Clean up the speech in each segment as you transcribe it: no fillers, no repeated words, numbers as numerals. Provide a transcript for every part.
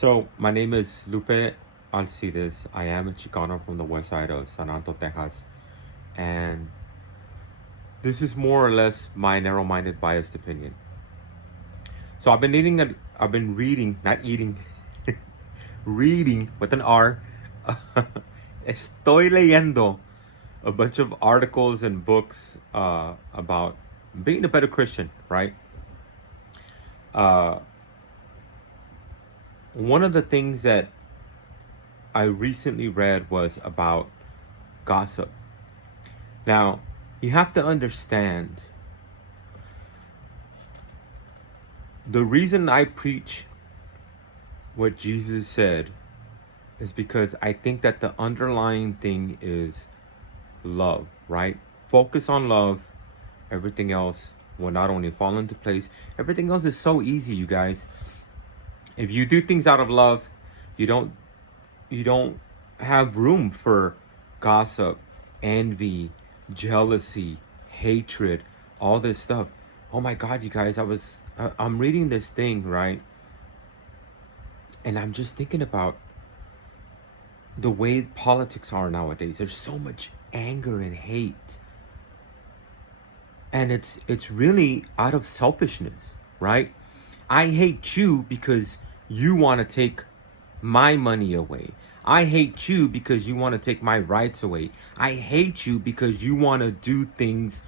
So, my name is Lupe Alcides. I am a Chicano from the west side of San Antonio, Texas. And this is more or less my narrow-minded, biased opinion. So, I've been reading, not eating, reading with an R. Estoy leyendo a bunch of articles and books about being a better Christian, right? Uh, One of the things that I recently read was about gossip. Now, you have to understand the reason I preach what Jesus said is because I think that the underlying thing is love, right? Focus on love. Everything else will not only fall into place, everything else is so easy, you guys. If you do things out of love, you don't you don't have room for gossip, envy, jealousy, hatred, all this stuff. Oh my God, you guys, I'm reading this thing, right? And I'm just thinking about the way politics are nowadays. There's so much anger and hate. And it's really out of selfishness, right? I hate you because you want to take my money away. I hate you because you want to take my rights away. I hate you because you want to do things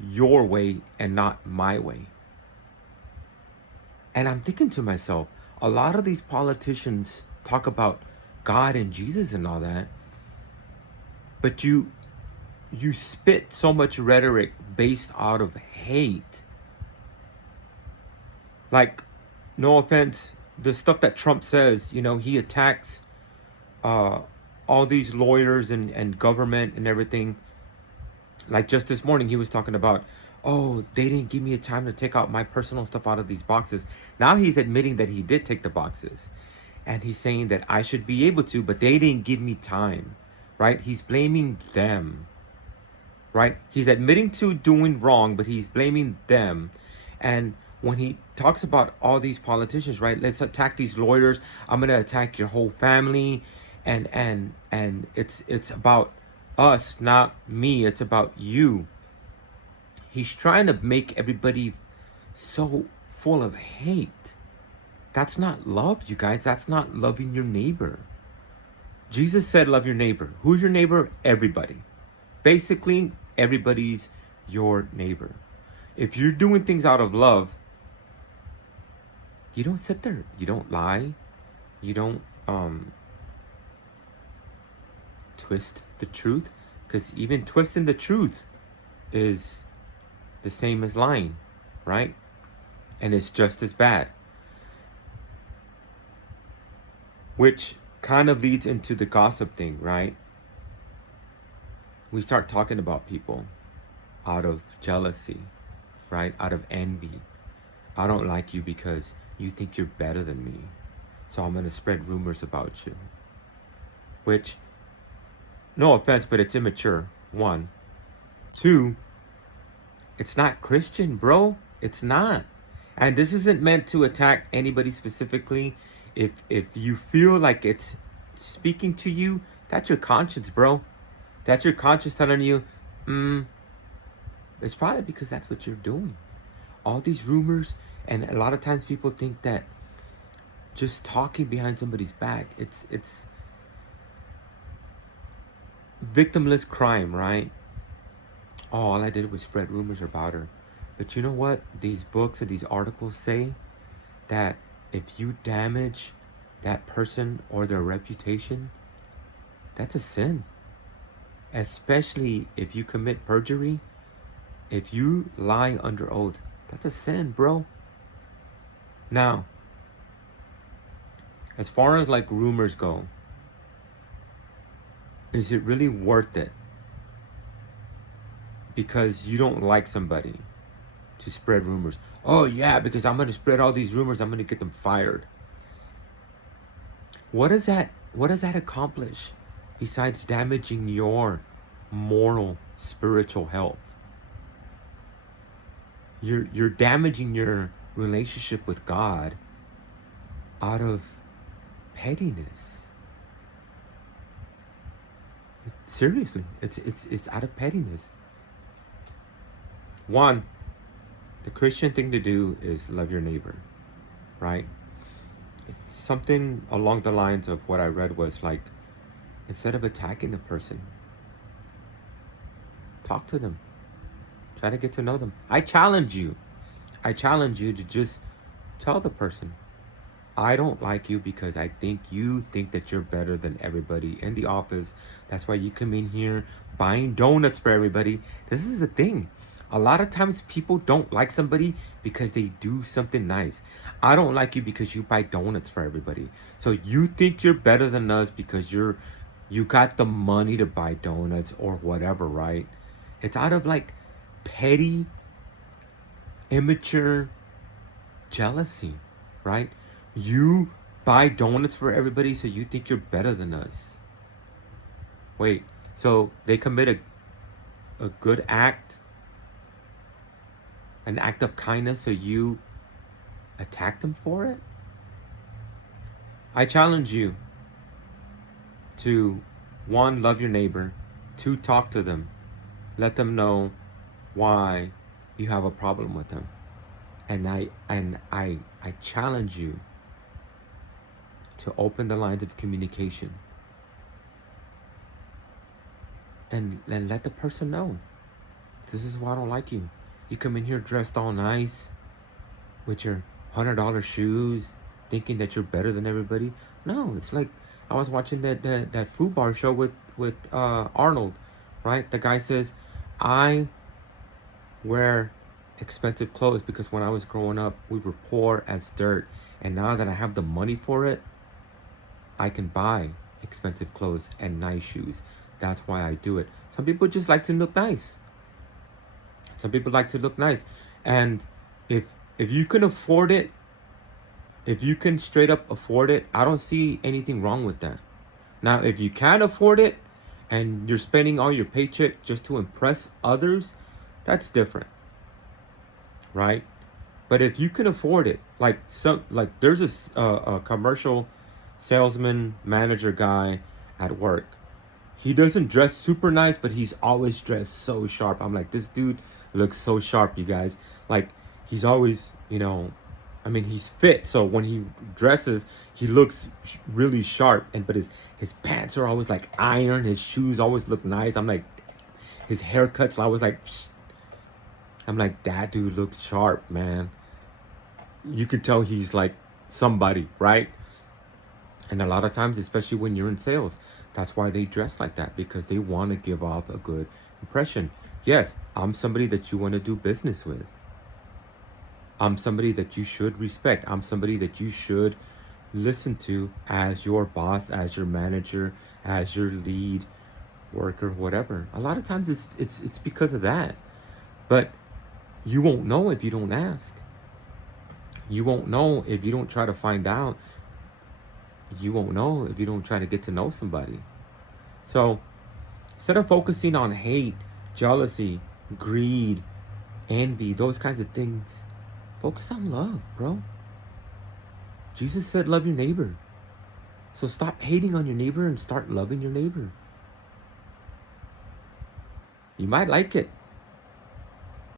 your way and not my way. And I'm thinking to myself, a lot of these politicians talk about God and Jesus and all that, but you spit so much rhetoric based out of hate. Like, no offense, the stuff that Trump says, he attacks all these lawyers and government and everything. Like just this morning, he was talking about, oh, they didn't give me a time to take out my personal stuff out of these boxes. Now he's admitting that he did take the boxes. And he's saying that I should be able to, but they didn't give me time, right? He's blaming them, right? He's admitting to doing wrong, but he's blaming them. And when he talks about all these politicians, right? Let's attack these lawyers. I'm going to attack your whole family. And it's about us, not me. It's about you. He's trying to make everybody so full of hate. That's not love, you guys. That's not loving your neighbor. Jesus said, love your neighbor. Who's your neighbor? Everybody. Basically, everybody's your neighbor. If you're doing things out of love, you don't sit there. You don't lie. You don't twist the truth. Because even twisting the truth is the same as lying, right? And it's just as bad. Which kind of leads into the gossip thing, right? We start talking about people out of jealousy, right? Out of envy. I don't like you because you think you're better than me. So I'm going to spread rumors about you. Which, no offense, but it's immature. 1. 2, it's not Christian, bro. It's not. And this isn't meant to attack anybody specifically. If you feel like it's speaking to you, that's your conscience, bro. That's your conscience telling you, it's probably because that's what you're doing. All these rumors, and a lot of times people think that just talking behind somebody's back, it's victimless crime, right? Oh, all I did was spread rumors about her. But you know what? These books and these articles say that if you damage that person or their reputation, that's a sin. Especially if you commit perjury, if you lie under oath, that's a sin, bro. Now, as far as like rumors go, is it really worth it? Because you don't like somebody to spread rumors. Oh yeah, because I'm going to spread all these rumors, I'm going to get them fired. What does that accomplish besides damaging your moral, spiritual health? You're damaging your relationship with God out of pettiness. Seriously, it's out of pettiness. One, the Christian thing to do is love your neighbor, right? It's something along the lines of what I read was like, instead of attacking the person, talk to them. Try to get to know them. I challenge you to just tell the person, I don't like you because I think you think that you're better than everybody in the office. That's why you come in here buying donuts for everybody. This is the thing. A lot of times people don't like somebody because they do something nice. I don't like you because you buy donuts for everybody. So you think you're better than us because you got the money to buy donuts or whatever, right? It's out of like petty, immature jealousy, right? You buy donuts for everybody, so you think you're better than us. Wait, so they commit a good act, an act of kindness, so you attack them for it? I challenge you to, one, love your neighbor. Two, talk to them. Let them know why you have a problem with them. And I challenge you to open the lines of communication and let the person know, this is why I don't like you. You come in here dressed all nice with your $100 shoes, thinking that you're better than everybody. No, it's like I was watching that food bar show with Arnold, right? The guy says, I wear expensive clothes because when I was growing up, we were poor as dirt. And now that I have the money for it, I can buy expensive clothes and nice shoes. That's why I do it. Some people just like to look nice. Some people like to look nice. And if you can afford it, if you can straight up afford it, I don't see anything wrong with that. Now, if you can't afford it and you're spending all your paycheck just to impress others, that's different, right? But if you can afford it, like there's a commercial salesman manager guy at work. He doesn't dress super nice, but he's always dressed so sharp. I'm like, this dude looks so sharp, you guys. Like, he's always, he's fit. So when he dresses, he looks really sharp. But his pants are always like iron. His shoes always look nice. I'm like, his haircuts, I was like, psst. I'm like, that dude looks sharp, man. You could tell he's like somebody, right? And a lot of times, especially when you're in sales, that's why they dress like that, because they want to give off a good impression. Yes, I'm somebody that you want to do business with. I'm somebody that you should respect. I'm somebody that you should listen to as your boss, as your manager, as your lead worker, whatever. A lot of times it's because of that. But you won't know if you don't ask. You won't know if you don't try to find out. You won't know if you don't try to get to know somebody. So instead of focusing on hate, jealousy, greed, envy, those kinds of things, focus on love, bro. Jesus said, love your neighbor. So stop hating on your neighbor and start loving your neighbor. You might like it.